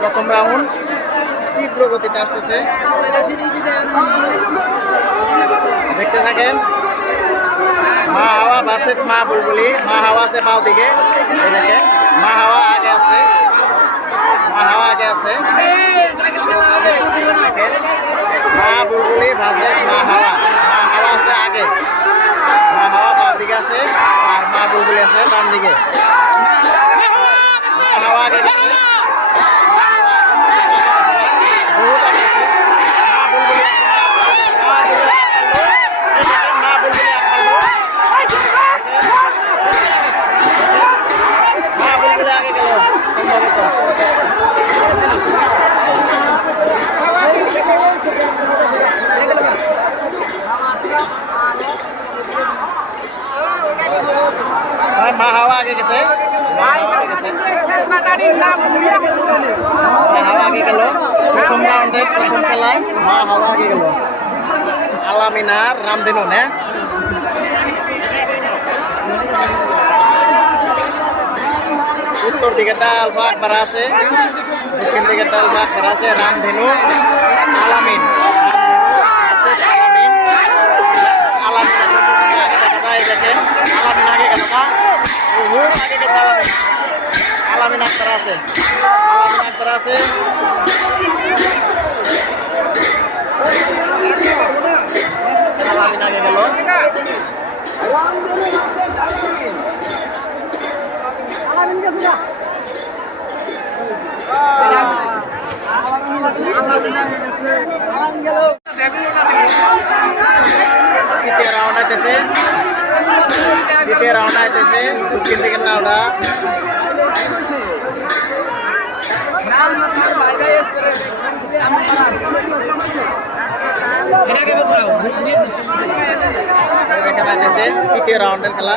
প্রথম রাউন্ড তীব্র গতিতে আসতেছে, দেখতে থাকেন। মা হাওয়া ভার্সেস মা বুলবুলি। মা হাওয়া আছে বাও দিকে, এই দেখেন মা হাওয়া আগে আছে, মা হাওয়া আগে আছে। মা বুলবুলি ভার্সেস মা হাওয়া। মা হাওয়া আছে আগে, মা হাওয়া বাও দিকে আছে আর মা বুলবুলি আছে ডান দিকে। মা হাওয়া আগে গেছে, মা হাওয়া আগে গেছে, মা হাওয়া আগে গেছে, মা হাওয়া আগে গেল। প্রথম রাউন্ডের প্রথম খেলায় মা হাওয়া আগে গেল। আলামিনার রামধেনু না, উত্তর দিকে ডাল ভাগ বাড়া আছে, দক্ষিণ দিকে ডাল ভাগ বাড়া আছে। রামধেনু আলামিন, আলামিন আলামিন আগে দেখা যায়, দেখেন আলামিন আগে গেল না, আগে গেছে আলামিন। আলামিন আক্তার আছে, আলামিন আক্তার আছে, আলামিন আগে গেল। তৃতীয় রাউন্ড আইতেছে, তৃতীয় রাউন্ড আইতেছে। দক্ষিণ দিকের নাওটা দেখেন আইতেছে তৃতীয় রাউন্ডের খেলা।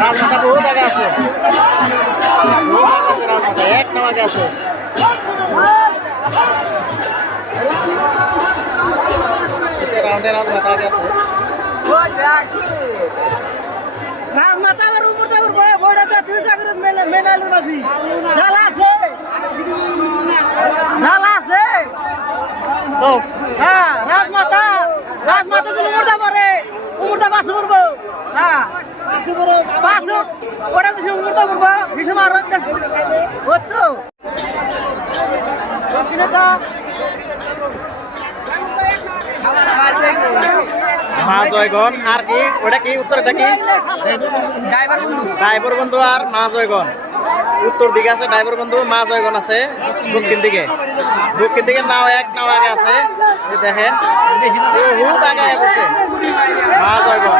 রাজমাতা বহুত আগে আছে, রাজমাতা এক নাম আগে আছে। রাউন্ডে রাজমাতা আগে আছে। রাজমাতা আবার উপর তারপর ভোট আছে, তুই চাকরি মেলালের বাজি জ্বালা আছে, জ্বালা আছে। ও হ্যাঁ, রাজমাতা রাজমাতা যদি উমরদা পরে উমরদা বাসু পড়বো। হ্যাঁ বাসু ওটা তো উমরদা পড়বো, ভীষণ আর হতো মা জয়গণ আর কি ওটা কি উত্তরটা কি? ড্রাইভার বন্ধু আর মা জয়গণ। উত্তর দিকে আছে ড্রাইভার বন্ধু, মা জয়গণ আছে দক্ষিণ দিকে। দক্ষিণ দিকে নাও এক নাও আগে আছে, দেখেন বহুত আগে বলছে মা জয়গণ।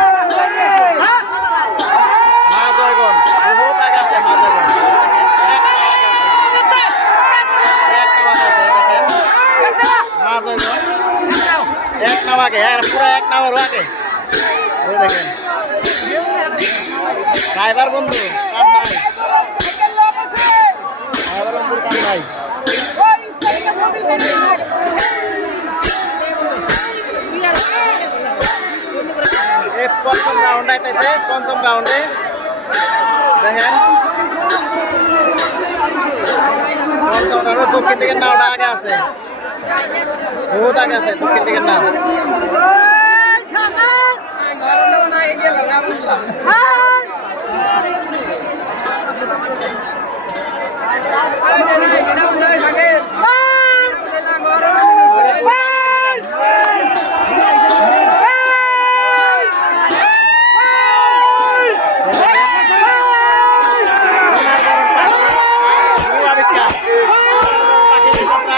মা জয়গণ বহুত আগে আছে, মা জয়গণ মা জয়গণ এক নাও আগে, পুরো এক নাওয়ার আগে দেখেন। ড্রাইভার বন্ধু কাম নাই, ড্রাইভার বন্ধুর কাম নাই। পঞ্চম রাউন্ড আইতেছে, পঞ্চম রাউন্ডে দেখেন পঞ্চম রাউন্ডে দক্ষিণ দিকের নাওটা আগে আছে, বহুত আগে আছে দক্ষিণ দিকের নাও।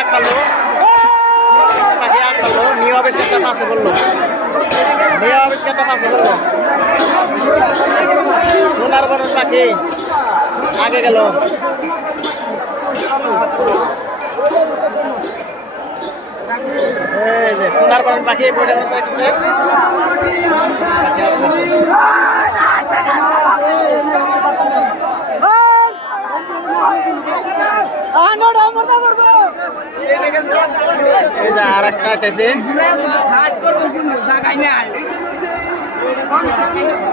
আগ পারলো, পাখি আগ পারলো, নিউ আবিষ্কারটা পাশে বললো, নিউ আবিষ্কারটা পাশে বললো। সোনার বরণ পাখি আগে গেল। এই যে সোনার বরণ পাখি বইটার মধ্যে আছে। এই যে আর একটা আছে,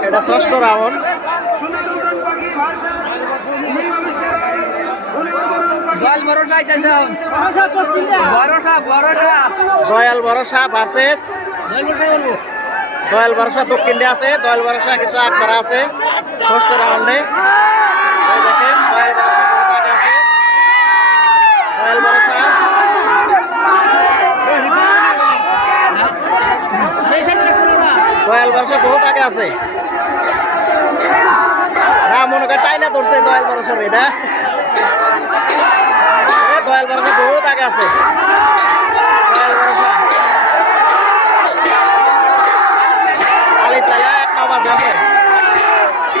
এটা ষষ্ঠ রাউন্ড। দয়াল ভরসা ভার্সেস দয়াল ভরসা দক্ষিণ দিয়ে আছে। দয়াল ভরসা কিছু আগ করা আছে ষষ্ঠ রাউন্ডে। দেখেন দয়াল ভরসা বহুত আগে আছে। দয়াল ভরসা দয়াল ভরসা বহুত আগে আছে। না মনে করে টাইনা ধরছে দয়াল ভরসা, এটা দয়াল ভরসা বহুত আগে আছে। দয়াল ভরসা আলিফ লাইলা এক নাম আছে।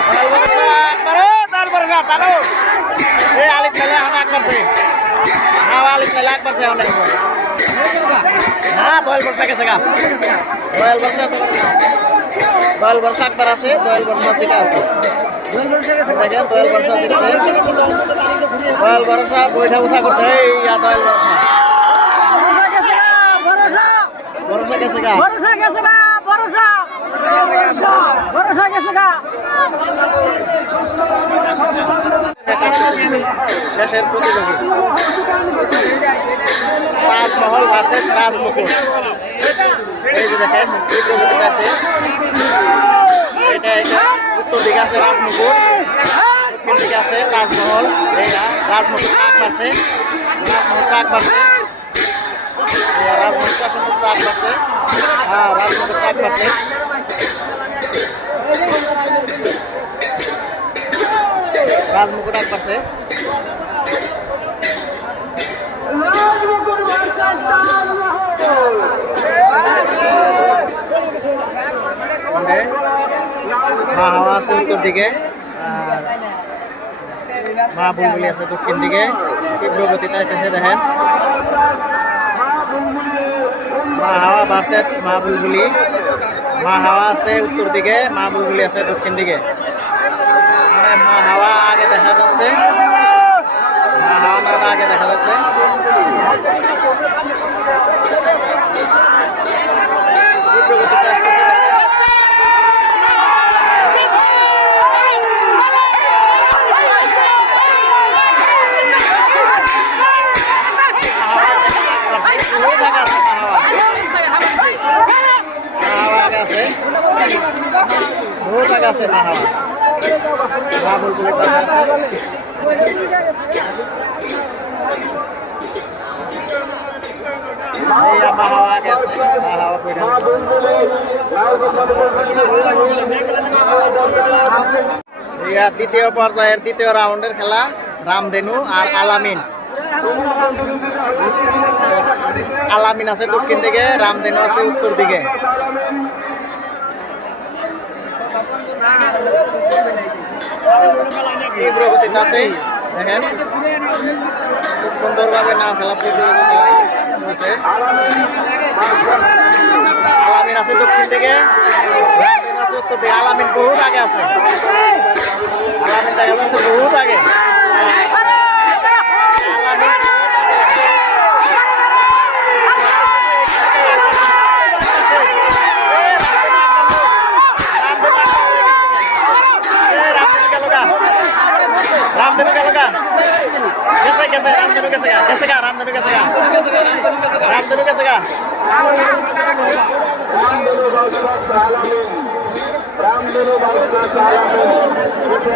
দয়াল ভরসা একবারে দয়াল ভরসা টানো। এই আলিফ লাইলা এখন এক করছে। হ্যাঁ আলিফ লাইলা এক করছে এখন। হ্যাঁ দয়াল ভরসা গেছে গা। দয়াল ভরসা দয়াল ভরসা একবার আছে। দয়াল ভরসা থেকে আছে। দেখেন দয়াল ভরসা দিচ্ছে। দয়াল ভরসা বৈঠা উষা করছে। এই দয়াল ভরসা ভরসা গেছে গা। ভরসা গেছে গা। ভরসা ভরসা গেছে গা। শেষের প্রতিযোগী তাজমহল ভার্সেস রাজমুকুট। এই যে দেখেন আছে, এটা উত্তর দিকে আছে রাজমুকুট, দক্ষিণ দিকে আছে তাজমহল। এইটা রাজমুকুট কাক পারছে, রাজমুকুট কাক পারছে, রাজমুকুট কাক পারছে। হ্যাঁ রাজমুকুট কাক পারছে। রাজমুকুট আগ পারছে। মা হাওয়া আছে উত্তর দিকে, মা বুলবুলি আছে দক্ষিণ দিকে। তীব্র গতিতে আসতেছে দেখেন। মা হাওয়া ভার্সেস মা বুলবুলি। মা হাওয়া আছে উত্তর দিকে, মা বুলবুলি আছে দক্ষিণ দিকে। মা হাওয়া আগে দেখা যাচ্ছে, মা হাওয়া নাটা আগে দেখা যাচ্ছে। তীব্র গতিতে আসতেছে। বহুত আগে আছে মা হাওয়া, মা বুলবুলির কাছে আছে। এই মা হাওয়া আগে আছে, মা হাওয়া দ্বিতীয় পর্যায়ের দ্বিতীয় রাউন্ডের খেলা রামধেনু আর আলামিন। আলামিন আছে দক্ষিণ দিকে, রামধেনু আছে উত্তর দিকে। তীব্র গতিতে আছে দেখেন, খুব সুন্দরভাবে নাম খেলা প্রতিযোগিতা আছে। আলামিন আছে দক্ষিণ দিকে, রামধেনু আছে উত্তর দিকে। আলামিন বহুত আগে আছে, আলামিন দেখা যাচ্ছে বহুত আগে। রামধেনু গেল গা, গেছে গেছে রামধেনু গেছে গা, গেছে গা রামধেনু গেছে গা, রামধেনু গেছে গা।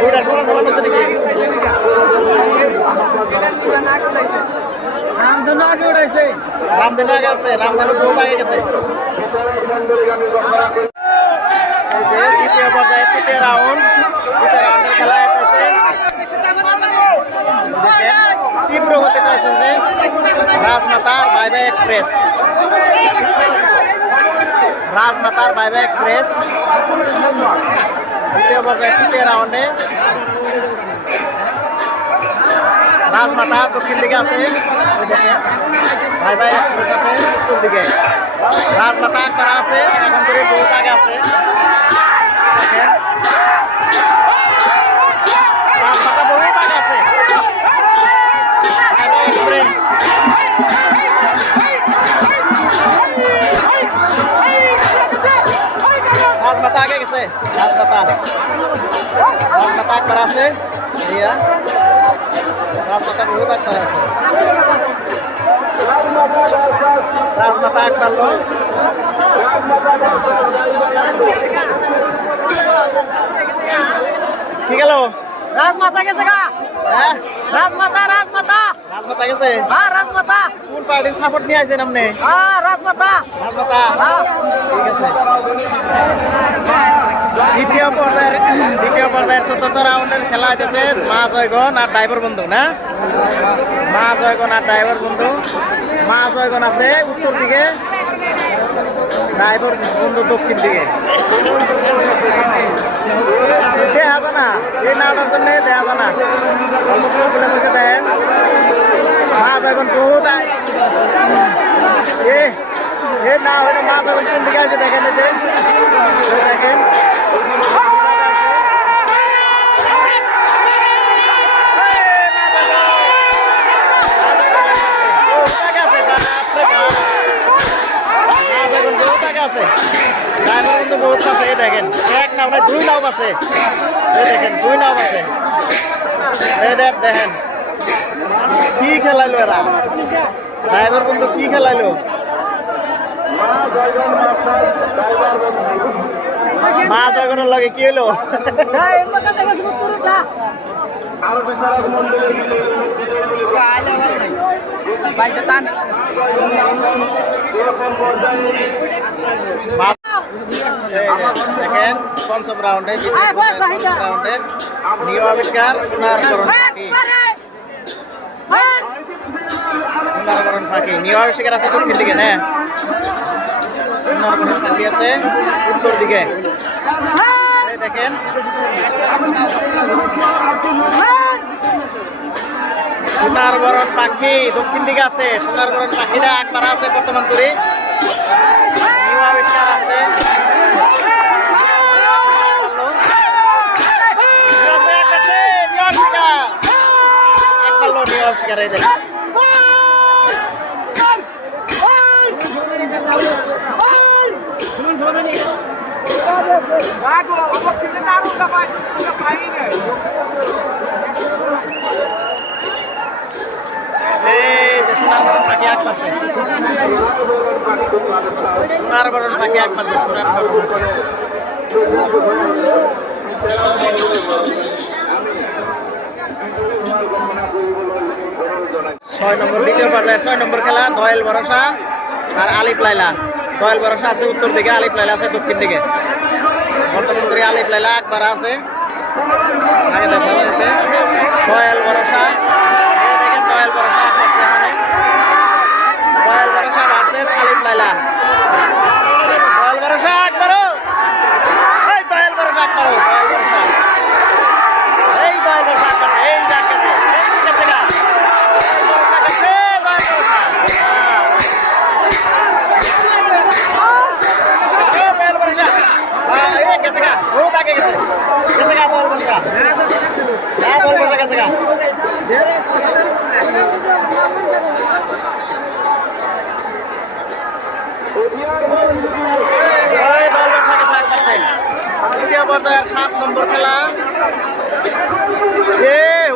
দুইটা সমান সমান হচ্ছে নাকি? রামধেনু আগে উঠাইছে, রামধেনু আগে আছে, রামধেনু বহুত আগে গেছে। দ্বিতীয় পর্যায়ে তৃতীয় রাউন্ড, তৃতীয় রাউন্ডের খেলা আছে। তীব্র গতিতে আছে যে রাজমাতা বাই বাই এক্সপ্রেস, রাজমাতার বাই বাই এক্সপ্রেস দ্বিতীয় পর্যায়ে তৃতীয় রাউন্ডে। রাজমাতা দক্ষিণ দিকে আছে, ওই দিকে বাই বাই এক্সপ্রেস আছে উত্তর দিকে। রাজমাতা করা আছে, এখন করে বহুত আগে আছে। রাজমাতা বহুত আগে আছে, বাই বাই এক্সপ্রেস। রাজমাতা আগে গেছে, রাজমাতা করা আছে, রাজমাতা বহুত আগ করা আছে। রাজমাতা আগ পারল, কি গেল? রাজমাতা গেছে গা, রাজমাতা রাজমাতা রাজমাতা গেছে। হ্যাঁ রাজমাতা। কোন পার্টির সাপোর্ট নিয়ে আসেন আপনি? হ্যাঁ রাজমাতা, রাজমাতা। ঠিক আছে। দ্বিতীয় পর্যায়ের চতুর্থ রাউন্ডের খেলা হইতেছে মা জয়গণ আর ড্রাইভার বন্ধু না? মা জয়গণ আর ড্রাইভার বন্ধু। মা জয়গণ আছে উত্তর দিকে, ড্রাইভার বন্ধু দক্ষিণ দিকে। দেখা যায় না এই নাওটার জন্য, দেখা যায় না বলে বসে দেন। মা জয়গণ বহুত এ না হলে মা জয়গণ কোন দিকে আছে দেখেন, এই যে দেখেন বহুত আছে। এই দেখেন এক নাও না, দুই নাও আছে। এই দেখেন দুই নাও আছে। এই দেখেন কি খেলাইলো এরা, ড্রাইভার বন্ধু কি খেলাইলো। মা জয়গণের লগে কি হলো? দেখেন পঞ্চম রাউন্ডে রাউন্ডের নিউ আবিষ্কার সোনারকরণ পাখি। নিউ আবিষ্কার আছে দক্ষিণ দিকে না, সোনারকরণ পাখি আছে উত্তর দিকে। দেখেন সোনারকরণ পাখি দক্ষিণ দিকে আছে। সোনারকরণ পাখিটা একবার আছে বর্তমান করে। নিউ আবিষ্কার আছে, নিউ আবিষ্কার। এই দেখেন সোনারকরণ পাখি এক পাশে, সোনারকরণ পাখি এক পাশে। ছয় নম্বর দ্বিতীয় পর্যায়ে 6 নম্বর খেলা দয়াল ভরসা আর আলিফ লাইলা। দয়াল ভরসা আছে উত্তর দিকে, আলিফ লাইলা আছে দক্ষিণ দিকে। বর্তমান করে আলিফ লাইলা একবার আছে, আগে দেখা হয়েছে দয়াল ভরসা। দেখেন দয়াল ভরসা আছে, দয়াল ভরসা ভার্সেস আলিফ লাইলা। দয়াল ভরসা একবারও, এই দয়াল ভরসা একবারও, দয়াল ভরসা, এই দয়াল ভরসা একবারছে, এই যাক গেছে, এই গেছে গা ভরসা গেছে, দয়াল ভরসা, দয়াল ভরসা এই গেছে গা, বহুত আগে গেছে, গেছে গা দয়াল ভরসা, হ্যাঁ দয়াল ভরসা গেছে গা। দ্বিতীয় পর্যায়ের 7 নম্বর খেলা।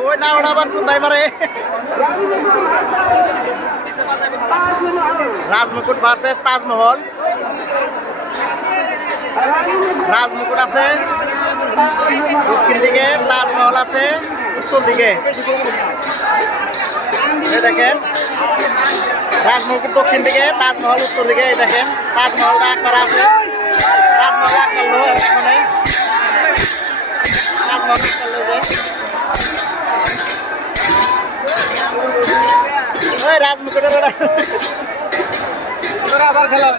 ওই না ওটা আবার কোথায় মারে? রাজমুকুট ভার্সেস তাজমহল। রাজমুকুট আছে দক্ষিণ দিকে, তাজমহল আছে উত্তর দিকে। দেখেন রাজমুকুট দক্ষিণ দিকে, তাজমহল উত্তর দিকে। এই দেখেন তাজমহলটা একবার আছে, তাজমহল একবার লো এখানে, তাজমহল একবার লো যে ওই রাজমুকুটের আবার খেলা